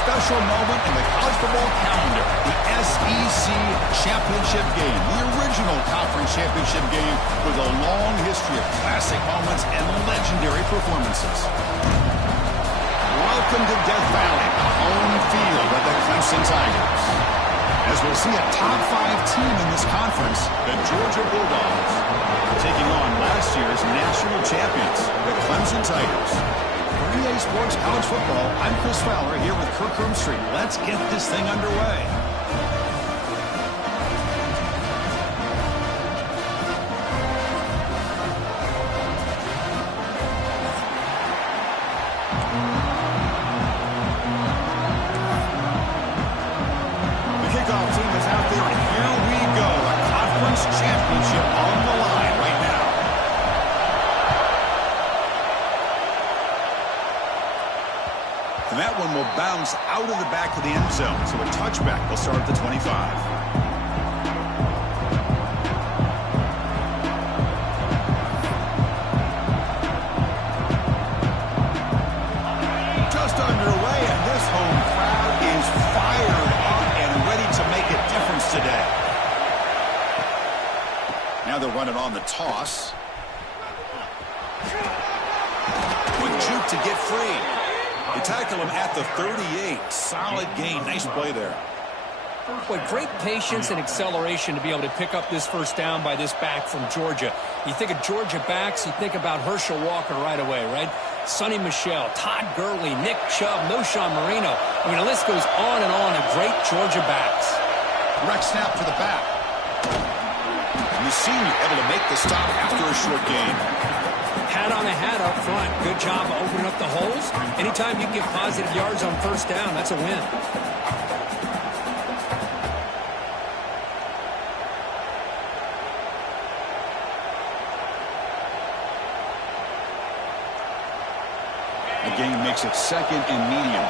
special moment in the college football calendar, the SEC championship game, the original conference championship game with a long history of classic moments and legendary performances. Welcome to Death Valley, home field of the Clemson Tigers. As we'll see a top-5 team in this conference, the Georgia Bulldogs, taking on last year's national champions, the Clemson Tigers. For EA Sports College Football, I'm Chris Fowler here with Kirk Street. Let's get this thing underway. Championship on the line right now. And that one will bounce out of the back of the end zone. So a touchback will start at the 25. Just underway, and this home crowd is fired up and ready to make a difference today. Now they'll run it on the toss. Quick juke to get free. They tackle him at the 38. Solid gain. Nice play there. Boy, great patience and acceleration to be able to pick up this first down by this back from Georgia. You think of Georgia backs, you think about Herschel Walker right away, right? Sonny Michel, Todd Gurley, Nick Chubb, Noshawn Marino. I mean, the list goes on and on of great Georgia backs. Direct snap to the back. The senior able to make the stop after a short gain. Hat on a hat up front. Good job of opening up the holes. Anytime you get positive yards on first down, that's a win. The game makes it second and medium.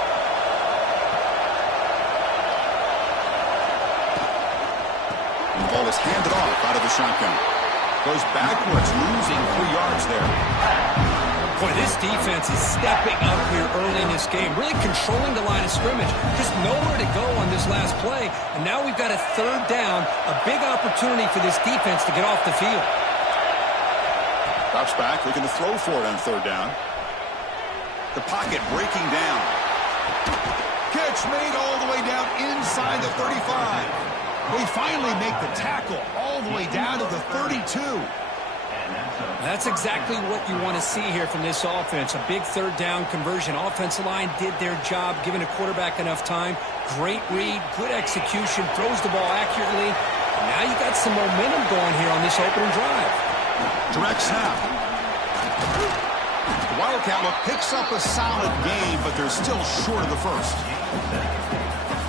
Ball is handed off out of the shotgun. Goes backwards, losing 3 yards there. Boy, this defense is stepping up here early in this game, really controlling the line of scrimmage. Just nowhere to go on this last play, and now we've got a third down, a big opportunity for this defense to get off the field. Drops back, looking to throw for it on third down. The pocket breaking down. Catch made all the way down inside the 35. They finally make the tackle all the way down to the 32. That's exactly what you want to see here from this offense. A big third down conversion. Offensive line did their job, giving a quarterback enough time. Great read, good execution, throws the ball accurately. Now you got some momentum going here on this opening drive. Direct snap. The Wildcat look picks up a solid game, but they're still short of the first.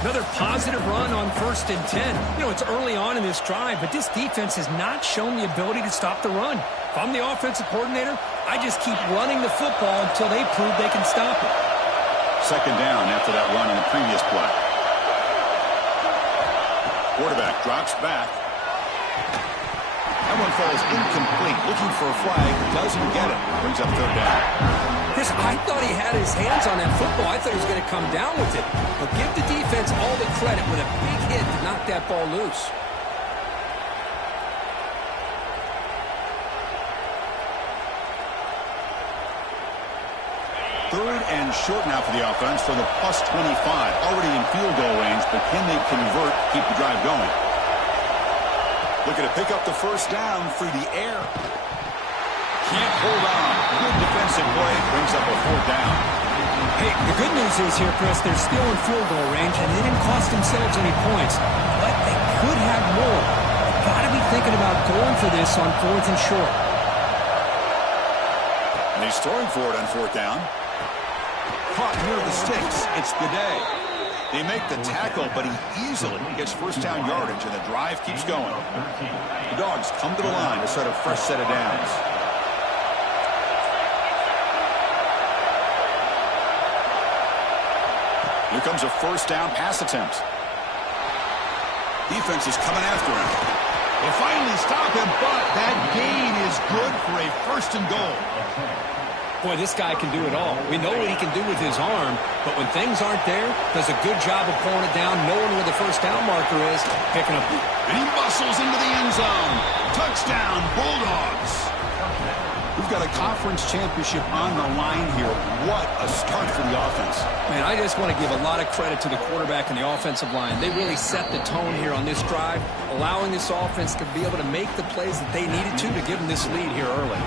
Another positive run on 1st and 10. You know, it's early on in this drive, but this defense has not shown the ability to stop the run. If I'm the offensive coordinator, I just keep running the football until they prove they can stop it. Second down after that run in the previous play. Quarterback drops back. That one falls incomplete. Looking for a flag. Doesn't get it. Brings up third down. Chris, I thought he had his hands on that football. I thought he was going to come down with it. But give the defense all the credit with a big hit to knock that ball loose. Third and short now for the offense from the plus 25. Already in field goal range, but can they convert, keep the drive going? Looking to pick up the first down through the air. Can't hold on. Good defensive play. Brings up a fourth down. Hey, the good news is here, Chris, they're still in field goal range, and they didn't cost themselves any points. But they could have more. They've got to be thinking about going for this on 4th and short. And he's throwing for it on fourth down. Caught near the sticks. It's Gaudet. They make the tackle, but he easily gets first down yardage, and the drive keeps going. The Dogs come to the line to start a fresh set of downs. Here comes a first down pass attempt. Defense is coming after him. They finally stop him, but that gain is good for a first and goal. Boy, this guy can do it all. We know what he can do with his arm, but when things aren't there, does a good job of pulling it down, knowing where the first down marker is, picking up. And he muscles into the end zone. Touchdown, Bulldogs. We've got a conference championship on the line here. What a start for the offense. Man, I just want to give a lot of credit to the quarterback and the offensive line. They really set the tone here on this drive, allowing this offense to be able to make the plays that they needed to give them this lead here early.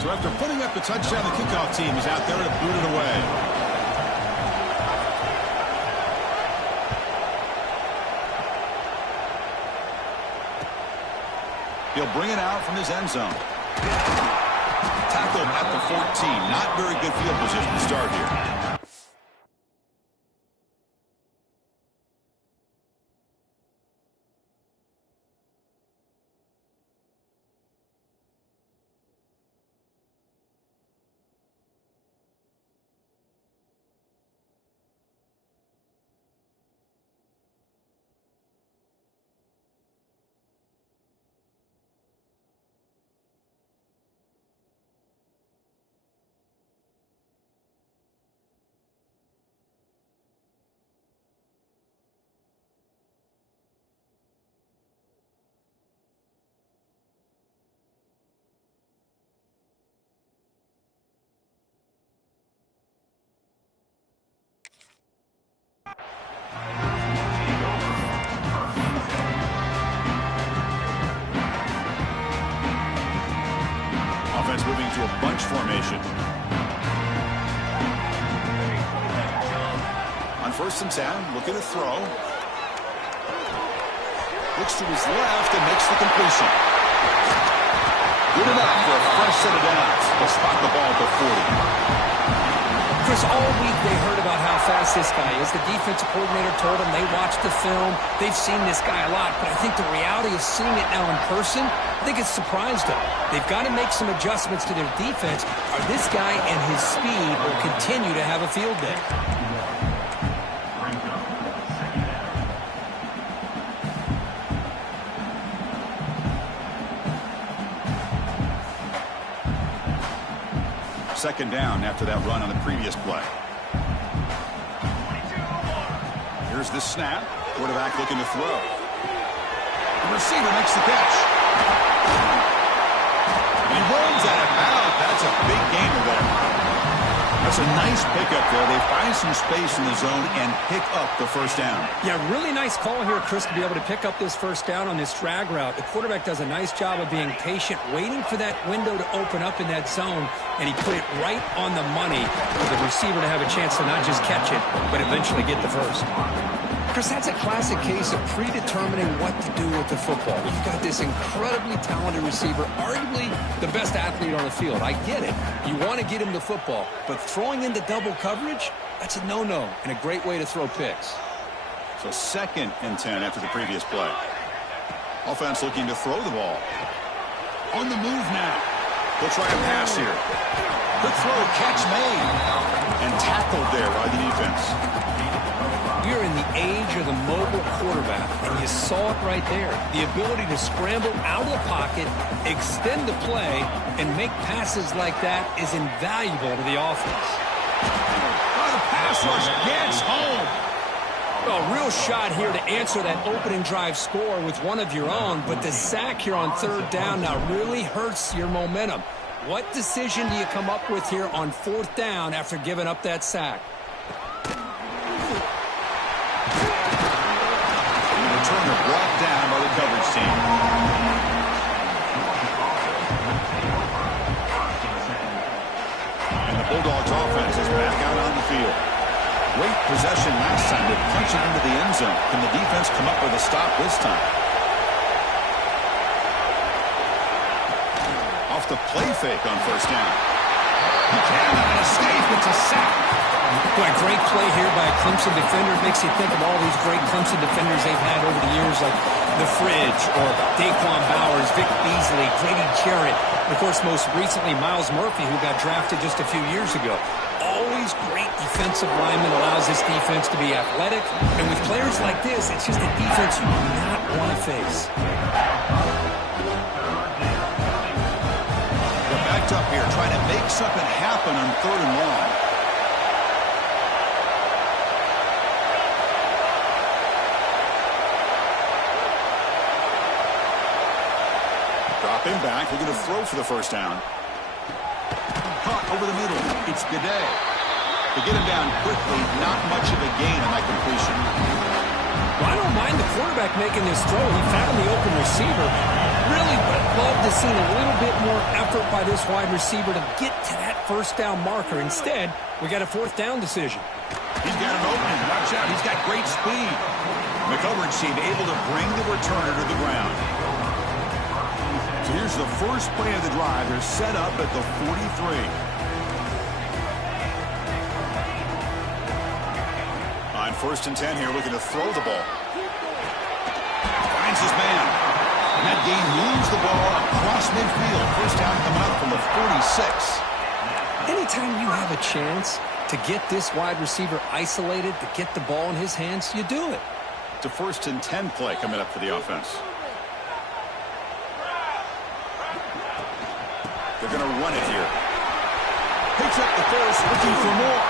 So after putting up the touchdown, the kickoff team is out there to boot it away. He'll bring it out from his end zone. Tackled at the 14. Not very good field position to start here. Offense moving to a bunch formation. On 1st and 10, looking to throw. Looks to his left and makes the completion. Good enough for a fresh set of downs. They'll spot the ball at the 40. Chris, all week they heard about how fast this guy is. The defensive coordinator told them they watched the film. They've seen this guy a lot, but I think the reality of seeing it now in person, I think it's surprised them. They've got to make some adjustments to their defense, or this guy and his speed will continue to have a field day. Second down after that run on the previous play. Here's the snap. Quarterback looking to throw. The receiver makes the catch. He rolls out of bounds. That's a big gainer there. That's a nice pickup there. They find some space in the zone and pick up the first down. Yeah, really nice call here, Chris, to be able to pick up this first down on this drag route. The quarterback does a nice job of being patient, waiting for that window to open up in that zone, and he put it right on the money for the receiver to have a chance to not just catch it, but eventually get the first. Chris, that's a classic case of predetermining what to do with the football. You've got this incredibly talented receiver, arguably the best athlete on the field. I get it. You want to get him the football, but throwing into double coverage, that's a no-no and a great way to throw picks. So 2nd and 10 after the previous play. Offense looking to throw the ball. On the move now. They'll try a pass here. Good throw, catch made. And tackled there by the defense. We're in the age of the mobile quarterback, and you saw it right there. The ability to scramble out of the pocket, extend the play, and make passes like that is invaluable to the offense. Oh, the pass rush gets home. A real shot here to answer that opening drive score with one of your own, but the sack here on 3rd down now really hurts your momentum. What decision do you come up with here on 4th down after giving up that sack? Turner brought down by the coverage team. And the Bulldogs offense is back out on the field. Great possession last time. They punched it into the end zone. Can the defense come up with a stop this time? Off the play fake on 1st down. He cannot escape. It's a sack. Boy, great play here by a Clemson defender. It makes you think of all these great Clemson defenders they've had over the years, like The Fridge or Daquan Bowers, Vic Beasley, Grady Jarrett, and of course, most recently, Miles Murphy, who got drafted just a few years ago. Always great offensive lineman allows this defense to be athletic. And with players like this, it's just a defense you do not want to face. They're backed up here, trying to make something happen on 3rd and long. Dropping back, they're going to throw for the first down. Caught over the middle. It's Gaudet. To get him down quickly, not much of a gain on that completion. Well, I don't mind the quarterback making this throw. He found the open receiver. Really would have loved to see a little bit more effort by this wide receiver to get to that first down marker. Instead, we got a 4th down decision. He's got an opening. Watch out. He's got great speed. The coverage team able to bring the returner to the ground. So here's the first play of the drive. They're set up at the 43. On 1st and 10 here, looking to throw the ball. Finds his man. And that game moves the ball across midfield. First down coming up from the 46. Anytime you have a chance to get this wide receiver isolated, to get the ball in his hands, you do it. It's a 1st and 10 play coming up for the offense. They're going to run it here. Picks up the first, looking for more.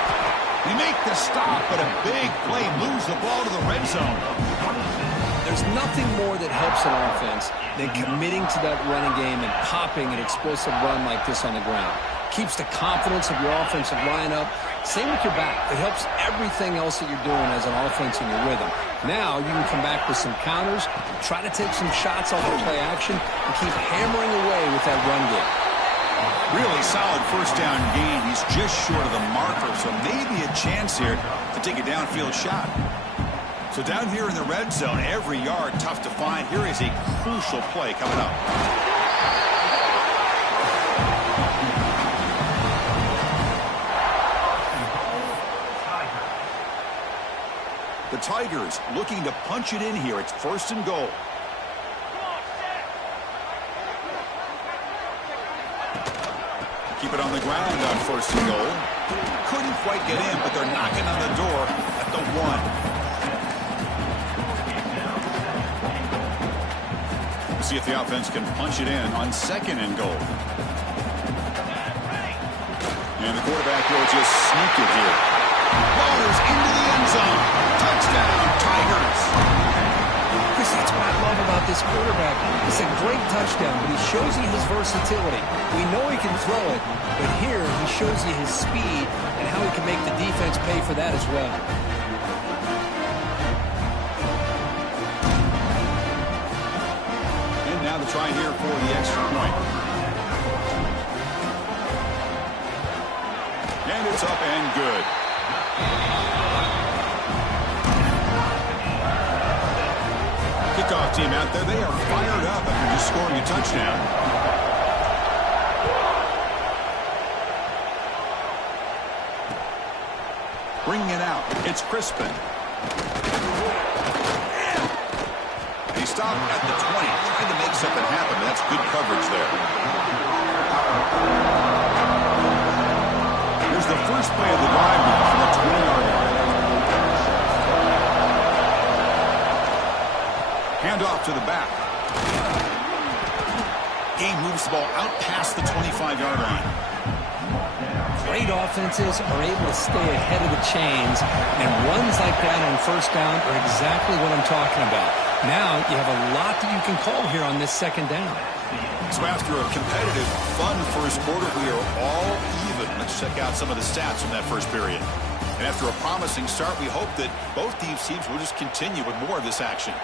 They make the stop, but a big play moves the ball to the red zone. There's nothing more that helps an offense than committing to that running game and popping an explosive run like this on the ground. Keeps the confidence of your offensive line up. Same with your back. It helps everything else that you're doing as an offense in your rhythm. Now you can come back with some counters, try to take some shots off of play action, and keep hammering away with that run game. Really solid first down gain. He's just short of the marker, so maybe a chance here to take a downfield shot. So down here in the red zone, every yard tough to find. Here is a crucial play coming up. The Tigers looking to punch it in here. It's 1st and goal. Keep it on the ground on 1st and goal. Couldn't quite get in, but they're knocking on the door at the 1. We'll see if the offense can punch it in on 2nd and goal. And the quarterback will just sneak it here. Ballers into the end zone. Touchdown, Tigers. Chris, that's what I love about this quarterback. It's a great touchdown, but he shows you his versatility. We know he can throw it, but here he shows you his speed and how he can make the defense pay for that as well. And now the try here for the extra point. And it's up and good. Kickoff team out there, they are fired up after just scoring a touchdown. Bringing it out, it's Crispin. They stop at the 20, trying to make something happen. That's good coverage there. Here's the first play of the drive now from the 20-yard line. Handoff to the back. Game moves the ball out past the 25-yard line. Great offenses are able to stay ahead of the chains, and runs like that on 1st down are exactly what I'm talking about. Now you have a lot that you can call here on this 2nd down. So after a competitive, fun first quarter, we are all even. Let's check out some of the stats from that first period. And after a promising start, we hope that both these teams will just continue with more of this action.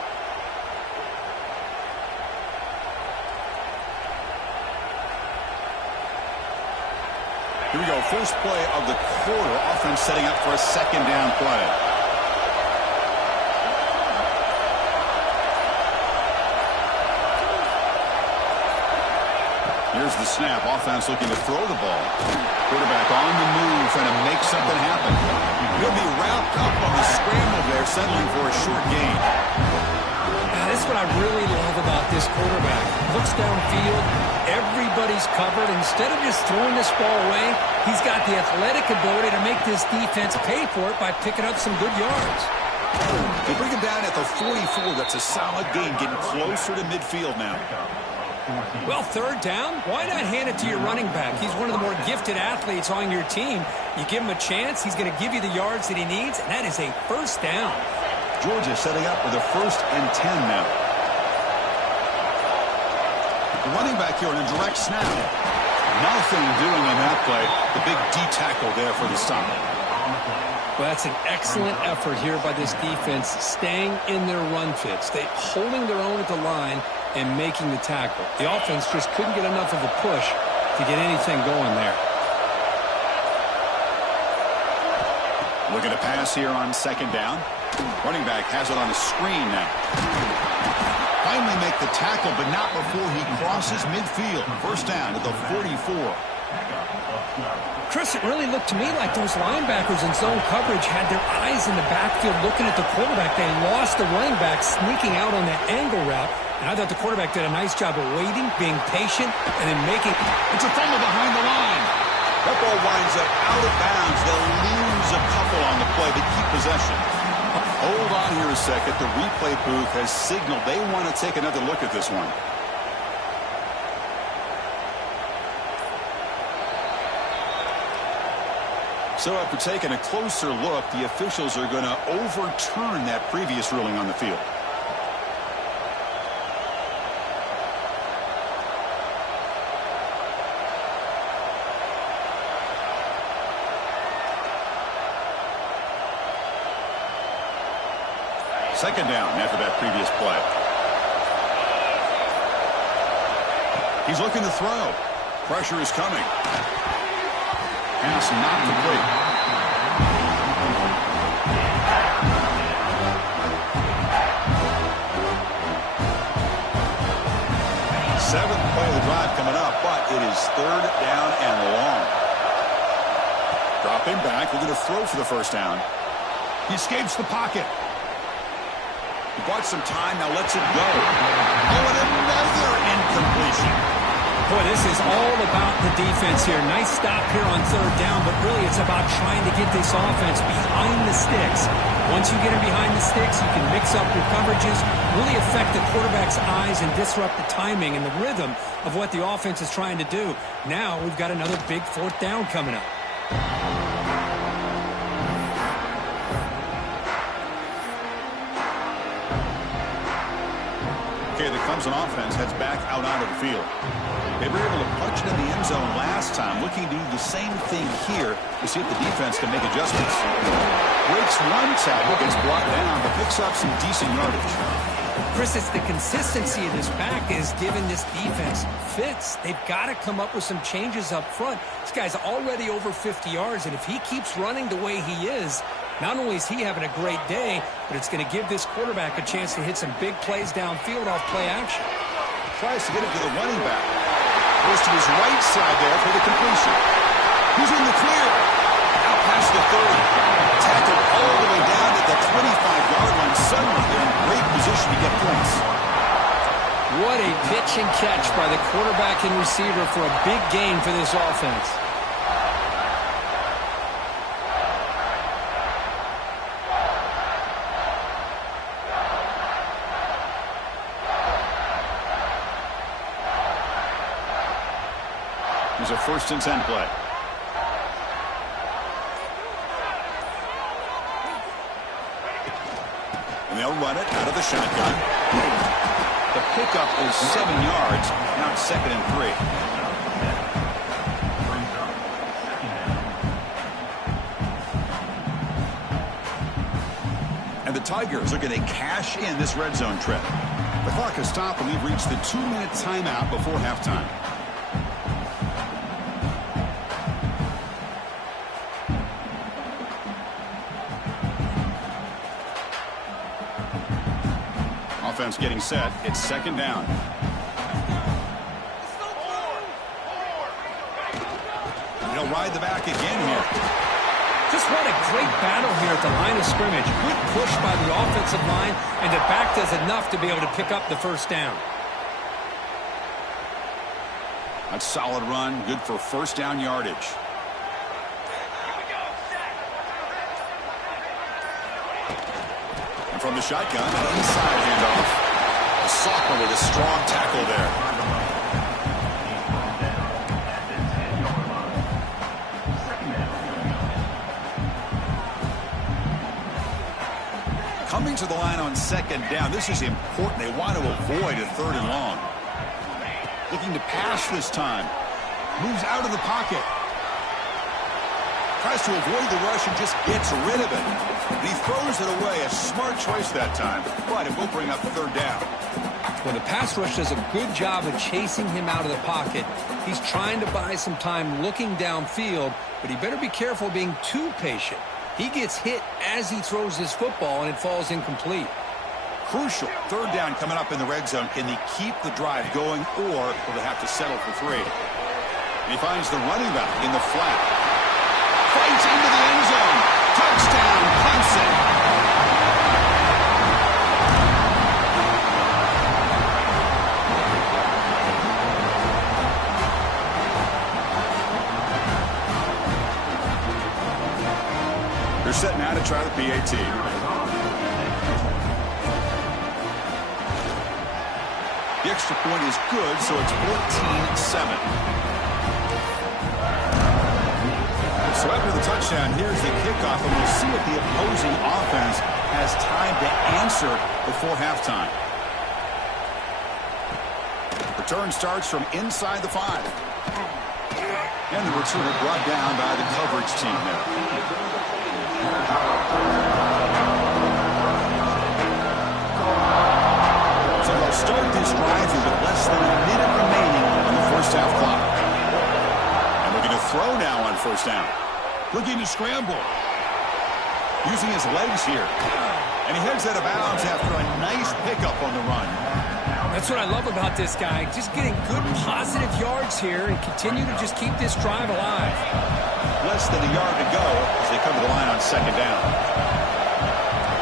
Here we go, first play of the quarter. Offense setting up for a 2nd down play. Here's the snap. Offense looking to throw the ball. Quarterback on the move, trying to make something happen. He'll be wrapped up on the scramble there, settling for a short gain. This is what I really love about this quarterback. Looks downfield, Everybody's covered. Instead of just throwing this ball away, he's got the athletic ability to make this defense pay for it by picking up some good yards. They bring him down at the 44. That's a solid gain, getting closer to midfield now. Well, third down, why not hand it to your running back? He's one of the more gifted athletes on your team. You give him a chance, he's going to give you the yards that he needs, and that is a first down. Georgia setting up with a 1st and 10 now. The running back here in a direct snap. Nothing doing in that play. The big D tackle there for the stop. Well, that's an excellent effort here by this defense, staying in their run fits. They holding their own at the line and making the tackle. The offense just couldn't get enough of a push to get anything going there. Looking to pass here on 2nd down. Running back has it on the screen now. Finally make the tackle, but not before he crosses midfield. First down at the 44. Chris, it really looked to me like those linebackers in zone coverage had their eyes in the backfield looking at the quarterback. They lost the running back sneaking out on that angle route. And I thought the quarterback did a nice job of waiting, being patient, and then making... It's a fumble behind the line. That ball winds up out of bounds. They'll lose a couple on the play, but keep possession. Hold on here a second. The replay booth has signaled they want to take another look at this one. So after taking a closer look, the officials are going to overturn that previous ruling on the field. Second down after that previous play. He's looking to throw. Pressure is coming. Pass not complete. Seventh play of the drive coming up, but it is 3rd down and long. Dropping back, looking to throw for the first down. He escapes the pocket. He bought some time, now lets it go. Oh, and another incompletion. Boy, this is all about the defense here. Nice stop here on 3rd down, but really it's about trying to get this offense behind the sticks. Once you get them behind the sticks, you can mix up your coverages, really affect the quarterback's eyes and disrupt the timing and the rhythm of what the offense is trying to do. Now we've got another big 4th down coming up. Okay, the Clemson offense heads back out onto the field. They were able to punch it in the end zone last time, looking to do the same thing here to see if the defense can make adjustments. Breaks one tackle, gets brought down, but picks up some decent yardage. Chris, it's the consistency of this back is giving this defense fits. They've got to come up with some changes up front. This guy's already over 50 yards, and if he keeps running the way he is, not only is he having a great day, but it's going to give this quarterback a chance to hit some big plays downfield off play action. Tries to get it to the running back. Goes to his right side there for the completion. He's in the clear. Out past the 30. Tackled all the way down at the 25-yard line. Suddenly they're in great position to get points. What a pitch and catch by the quarterback and receiver for a big gain for this offense. Here's a 1st and 10 play. And they'll run it out of the shotgun. The pickup is 7 yards. Now it's 2nd and 3. And the Tigers are going to cash in this red zone trip. The clock has stopped and we've reached the 2-minute timeout before halftime. Offense getting set. It's 2nd down. He'll ride the back again here. Just what a great battle here at the line of scrimmage. Good push by the offensive line, and the back does enough to be able to pick up the first down. A solid run, good for first down yardage. And from the shotgun, an inside handoff. The sophomore with a strong tackle there. Coming to the line on second down. This is important. They want to avoid a third and long. Looking to pass this time. Moves out of the pocket. Tries to avoid the rush and just gets rid of it. And he throws it away. A smart choice that time. But it will bring up third down. Well, the pass rush does a good job of chasing him out of the pocket. He's trying to buy some time looking downfield, but he better be careful being too patient. He gets hit as he throws this football, and it falls incomplete. Crucial. Third down coming up in the red zone. Can they keep the drive going, or will they have to settle for 3? And he finds the running back in the flat. Fights into the end zone. Touchdown, Clemson. They're set now to try the PAT. The extra point is good, so it's 14-7. So after the touchdown, here's the kickoff, and we'll see if the opposing offense has time to answer before halftime. Return starts from inside the 5. And the returner brought down by the coverage team there. So they'll start this drive with less than a minute remaining on the first half clock. And looking to throw now on first down. Looking to scramble. Using his legs here. And he heads out of bounds after a nice pickup on the run. That's what I love about this guy. Just getting good positive yards here and continue to just keep this drive alive. Less than a yard to go as they come to the line on second down.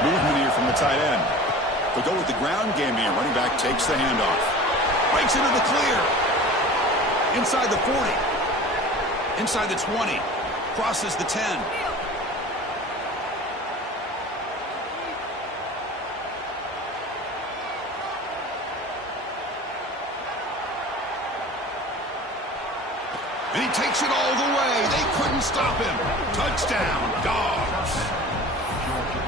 Movement here from the tight end. They'll go with the ground game here. Running back takes the handoff. Breaks into the clear. Inside the 40. Inside the 20. Crosses the 10. And he takes it all the way. They couldn't stop him. Touchdown, Dogs.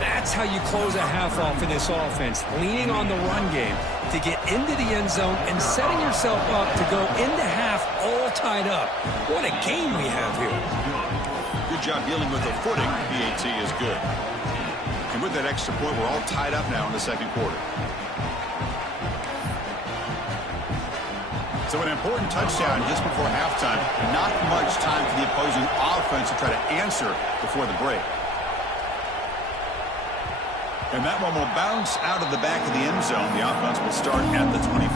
That's how you close a half off in this offense, leaning on the run game to get into the end zone and setting yourself up to go into half all tied up. What a game we have here. Good job dealing with the footing. PAT is good. And with that extra point, we're all tied up now in the second quarter. So an important touchdown just before halftime. Not much time for the opposing offense to try to answer before the break. And that one will bounce out of the back of the end zone. The offense will start at the 25.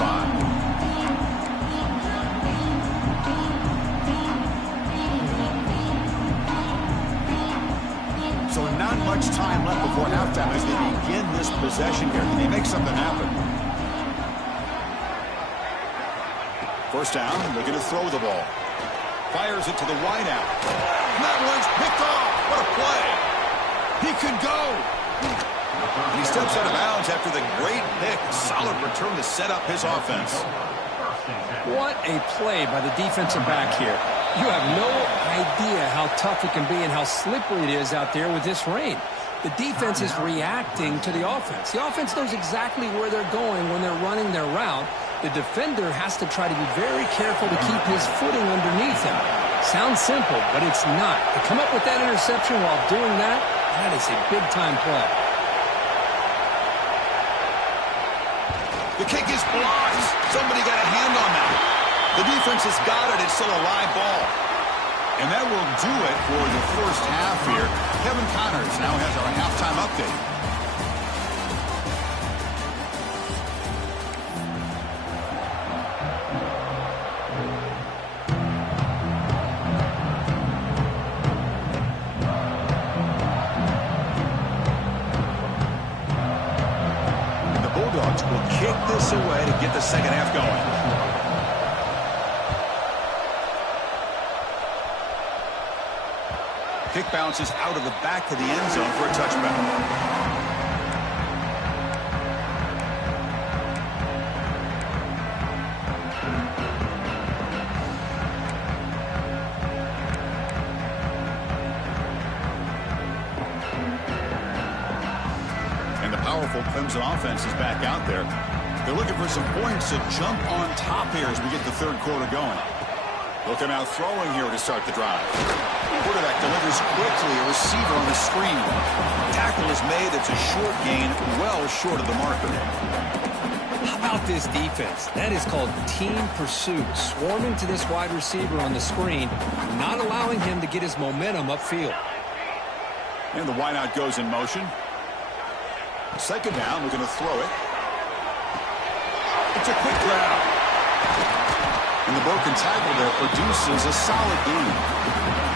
So not much time left before halftime as they begin this possession here. Can they make something happen? First down, looking to throw the ball. Fires it to the wideout. And that one's picked off. What a play. He could go. And he steps out of bounds after the great pick. Solid return to set up his offense. What a play by the defensive back here. You have no idea how tough it can be and how slippery it is out there with this rain. The defense is reacting to the offense. The offense knows exactly where they're going when they're running their route. The defender has to try to be very careful to keep his footing underneath him. Sounds simple, but it's not. To come up with that interception while doing that, that is a big-time play. The kick is blocked. Somebody got a hand on that. The defense has got it. It's still a live ball. And that will do it for the first half here. Kevin Connors now has our halftime update. Will kick this away to get the second half going. kick bounces out of the back of the end zone for a touchback. Powerful Clemson offense is back out there. They're looking for some points to jump on top here as we get the third quarter going. They'll come out throwing here to start the drive. Quarterback delivers quickly, a receiver on the screen. Tackle is made. It's a short gain, well short of the marker. How about this defense? That is called team pursuit. Swarming to this wide receiver on the screen, not allowing him to get his momentum upfield. And the wideout goes in motion. Second down, we're going to throw it. It's a quick grab. And the broken tackle there produces a solid gain.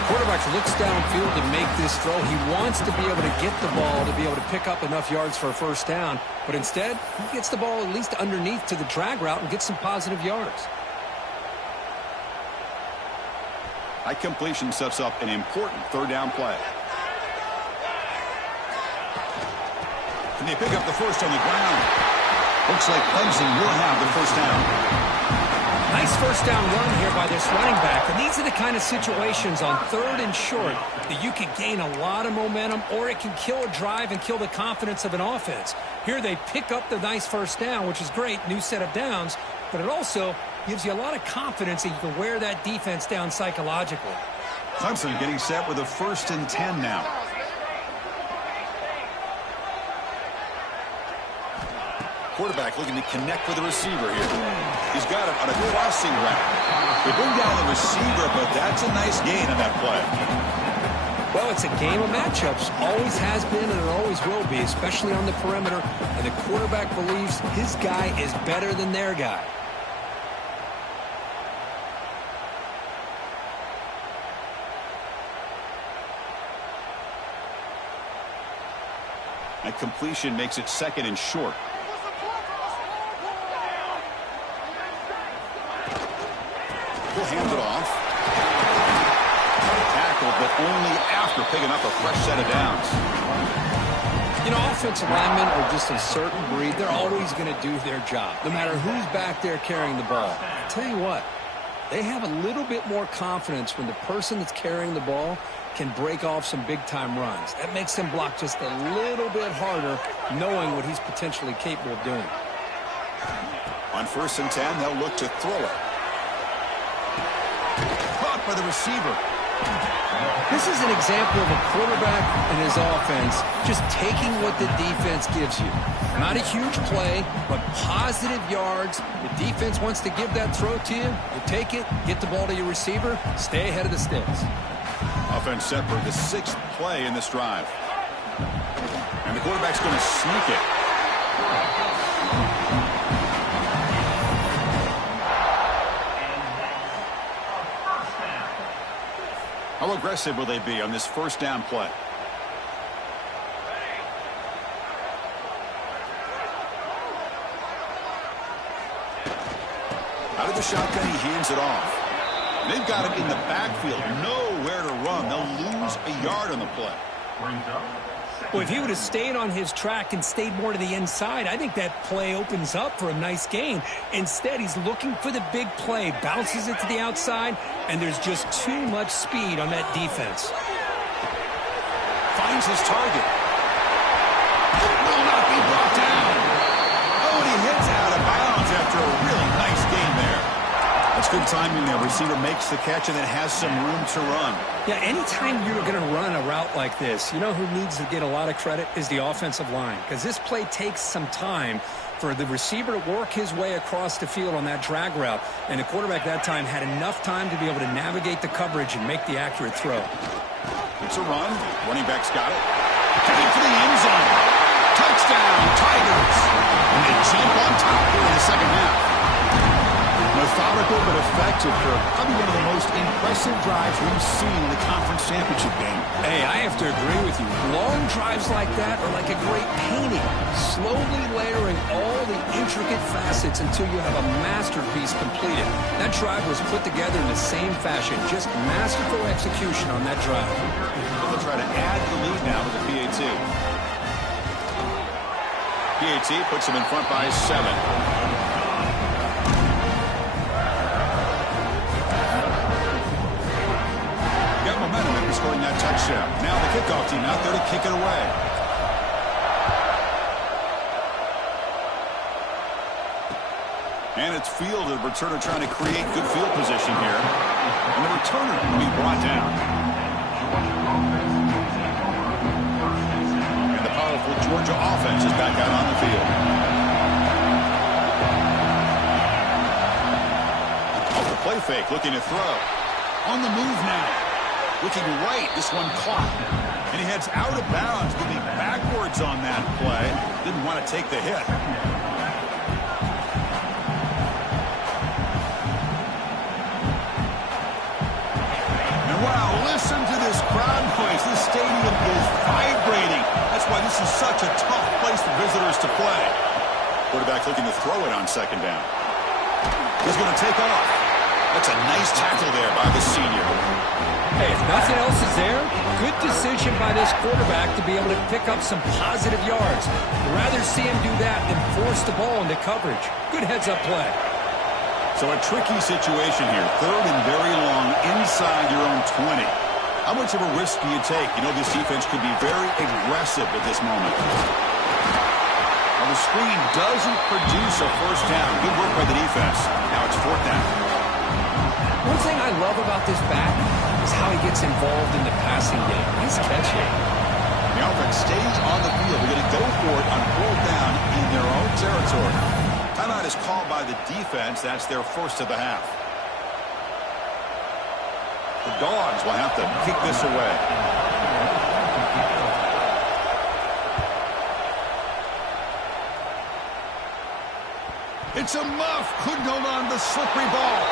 Quarterback looks downfield to make this throw. He wants to be able to get the ball to be able to pick up enough yards for a first down. But instead, he gets the ball at least underneath to the drag route and gets some positive yards. High completion sets up an important third down play. And they pick up the first on the ground. Looks like Clemson will have the first down. Nice first down run here by this running back. And these are the kind of situations on third and short that you can gain a lot of momentum, or it can kill a drive and kill the confidence of an offense. Here they pick up the nice first down, which is great, new set of downs, but it also gives you a lot of confidence that you can wear that defense down psychologically. Clemson getting set with a 1st and 10 now. Quarterback looking to connect with the receiver here. He's got it on a crossing route. They bring down the receiver, but that's a nice gain on that play. Well, it's a game of matchups. Always has been and it always will be, especially on the perimeter. And the quarterback believes his guy is better than their guy. That completion makes it 2nd and short. He'll hand it off. Tackled, but only after picking up a fresh set of downs. You know, offensive linemen are just a certain breed. They're always going to do their job, no matter who's back there carrying the ball. I tell you what, they have a little bit more confidence when the person that's carrying the ball can break off some big-time runs. That makes them block just a little bit harder, knowing what he's potentially capable of doing. On 1st and 10, they'll look to throw it. Caught by the receiver. This is an example of a quarterback and his offense just taking what the defense gives you. Not a huge play, but positive yards. The defense wants to give that throw to you. You take it, get the ball to your receiver, stay ahead of the sticks. Offense set for the 6th play in this drive. And the quarterback's going to sneak it. How aggressive will they be on this 1st down play? Out of the shotgun, he hands it off. They've got it in the backfield. Nowhere to run. They'll lose a yard on the play. Well, if he would have stayed on his track and stayed more to the inside, I think that play opens up for a nice gain. Instead, he's looking for the big play, bounces it to the outside, and there's just too much speed on that defense. Finds his target. Will not be brought down. Oh, and he hits out of bounds after a really nice game there. That's good timing there. Receiver makes the catch and then has some room to run. Yeah, anytime you're going to run a route like this, you know who needs to get a lot of credit is the offensive line, because this play takes some time for the receiver to work his way across the field on that drag route, and the quarterback that time had enough time to be able to navigate the coverage and make the accurate throw. It's a run. Running back's got it. Heading for the end zone. Touchdown, Tigers. And they jump on top here in the second half. Methodical but effective for probably one of the most impressive drives we've seen in the conference championship game. Hey, I have to agree with you. Long drives like that are like a great painting, slowly layering all the intricate facets until you have a masterpiece completed. That drive was put together in the same fashion, just masterful execution on that drive. they'll try to add the lead now with the PAT. PAT puts them in front by 7. Got momentum after scoring that touchdown. Now the kickoff team out there to kick it away. And it's field, the returner trying to create good field position here. And the returner will be brought down. And the powerful Georgia offense is back out on the field. Off the play fake, looking to throw. On the move now. Looking right, this one caught. And he heads out of bounds, moving backwards on that play. Didn't want to take the hit. Wow, listen to this crowd noise. This stadium is vibrating. That's why this is such a tough place for visitors to play. Quarterback looking to throw it on second down. He's going to take off. That's a nice tackle there by the senior. Hey, if nothing else is there, good decision by this quarterback to be able to pick up some positive yards. I'd rather see him do that than force the ball into coverage. Good heads-up play. So a tricky situation here. 3rd and very long inside your own 20. How much of a risk do you take? You know this defense could be very aggressive at this moment. Well, the screen doesn't produce a first down. Good work by the defense. Now it's 4th down. One thing I love about this back is how he gets involved in the passing game. Nice catch here. The offense stays on the field. They're going to go for it on 4th down in their own territory. Timeout is called by the defense. That's their first of the half. The Dogs will have to kick this away. It's a muff. Couldn't hold on to the slippery ball.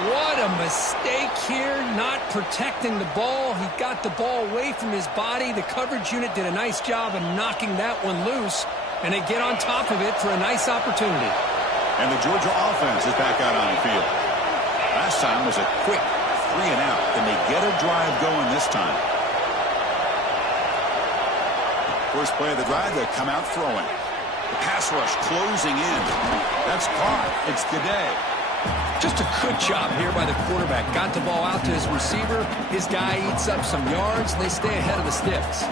What a mistake here, not protecting the ball. He got the ball away from his body. The coverage unit did a nice job of knocking that one loose. And they get on top of it for a nice opportunity. And the Georgia offense is back out on the field. Last time was a quick 3 and out. Can they get a drive going this time? First play of the drive, they come out throwing. The pass rush closing in. That's caught. It's Gaudet. Just a good job here by the quarterback. Got the ball out to his receiver. His guy eats up some yards. They stay ahead of the sticks.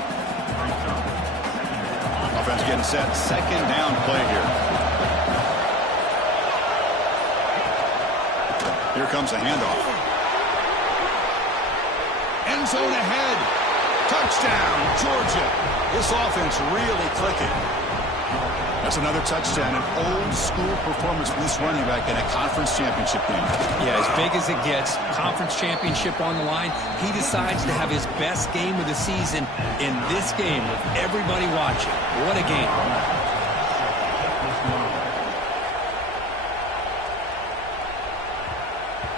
Offense getting set. 2nd down play here. Here comes a handoff. End zone ahead. Touchdown, Georgia. This offense really clicking. That's another touchdown. An old-school performance from this running back in a conference championship game. Yeah, as big as it gets. Conference championship on the line. He decides to have his best game of the season in this game with everybody watching. What a game.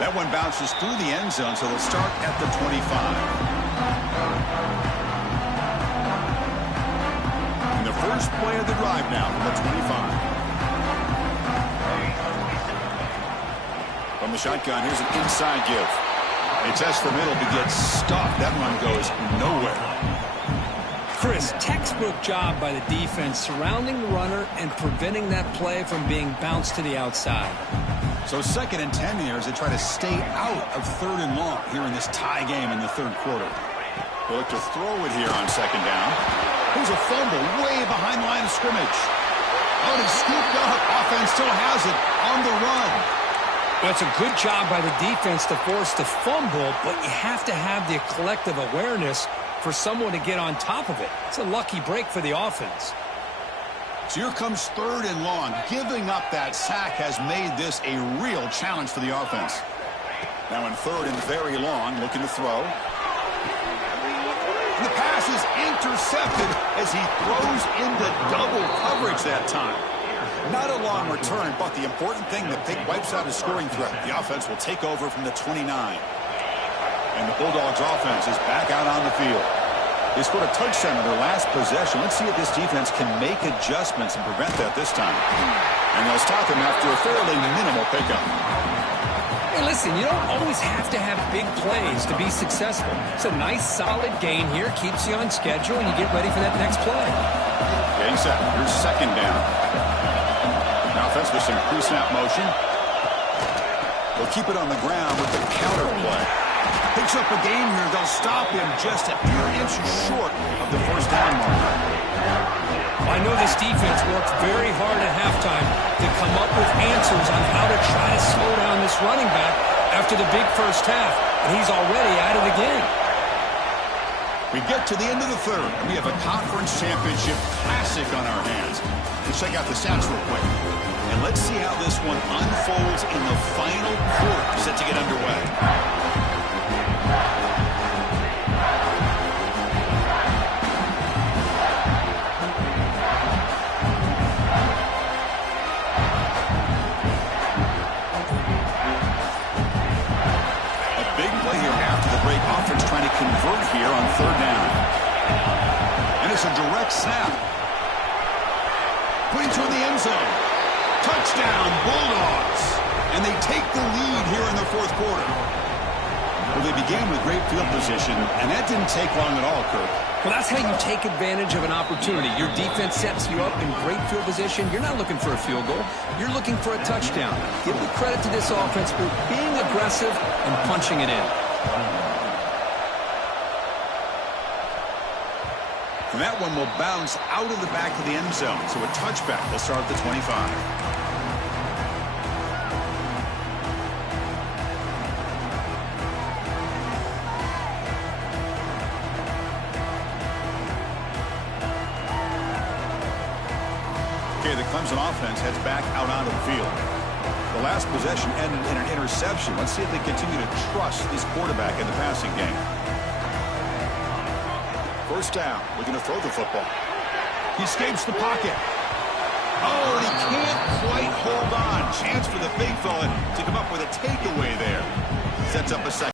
That one bounces through the end zone, so they'll start at the 25. And the first play of the drive now from the 25. From the shotgun, here's an inside give. They test the middle to get stuck. That run goes nowhere. Chris, textbook job by the defense surrounding the runner and preventing that play from being bounced to the outside. So 2nd and 10 here as they try to stay out of 3rd and long here in this tie game in the 3rd quarter. They look to throw it here on 2nd down. Here's a fumble way behind the line of scrimmage. Oh, and it's scooped up. Offense still has it on the run. That's a good job by the defense to force the fumble, but you have to have the collective awareness for someone to get on top of it. It's a lucky break for the offense. So here comes 3rd and long. Giving up that sack has made this a real challenge for the offense. Now in 3rd and very long, looking to throw. And the pass is intercepted as he throws into double coverage that time. Not a long return, but the important thing that wipes out his scoring threat. The offense will take over from the 29. And the Bulldogs offense is back out on the field. They scored a touchdown in their last possession. Let's see if this defense can make adjustments and prevent that this time. And they'll stop him after a fairly minimal pickup. Hey, listen, you don't always have to have big plays to be successful. It's a nice, solid gain here. Keeps you on schedule, and you get ready for that next play. Getting set. Here's second down. Now offense with some pre-snap motion. They'll keep it on the ground with the counter play. Picks up a gain here. They'll stop him just a few inches short of the first down marker. I know this defense worked very hard at halftime to come up with answers on how to try to slow down this running back after the big first half, and he's already at it again. We get to the end of the third, and we have a conference championship classic on our hands. Let's check out the stats real quick. And let's see how this one unfolds in the final quarter set to get underway. Offense trying to convert here on third down. And it's a direct snap. Putting toward the end zone. Touchdown, Bulldogs. And they take the lead here in the fourth quarter. Well, they began with great field position, and that didn't take long at all, Kirk. Well, that's how you take advantage of an opportunity. Your defense sets you up in great field position. You're not looking for a field goal. You're looking for a touchdown. Give the credit to this offense for being aggressive and punching it in. And that one will bounce out of the back of the end zone. So a touchback will start at the 25. Okay, the Clemson offense heads back out onto the field. The last possession ended in an interception. Let's see if they continue to trust this quarterback in the passing game. First down, looking to throw the football. He escapes the pocket. Oh, and he can't quite hold on. Chance for the big fella to come up with a takeaway there. Sets up a second.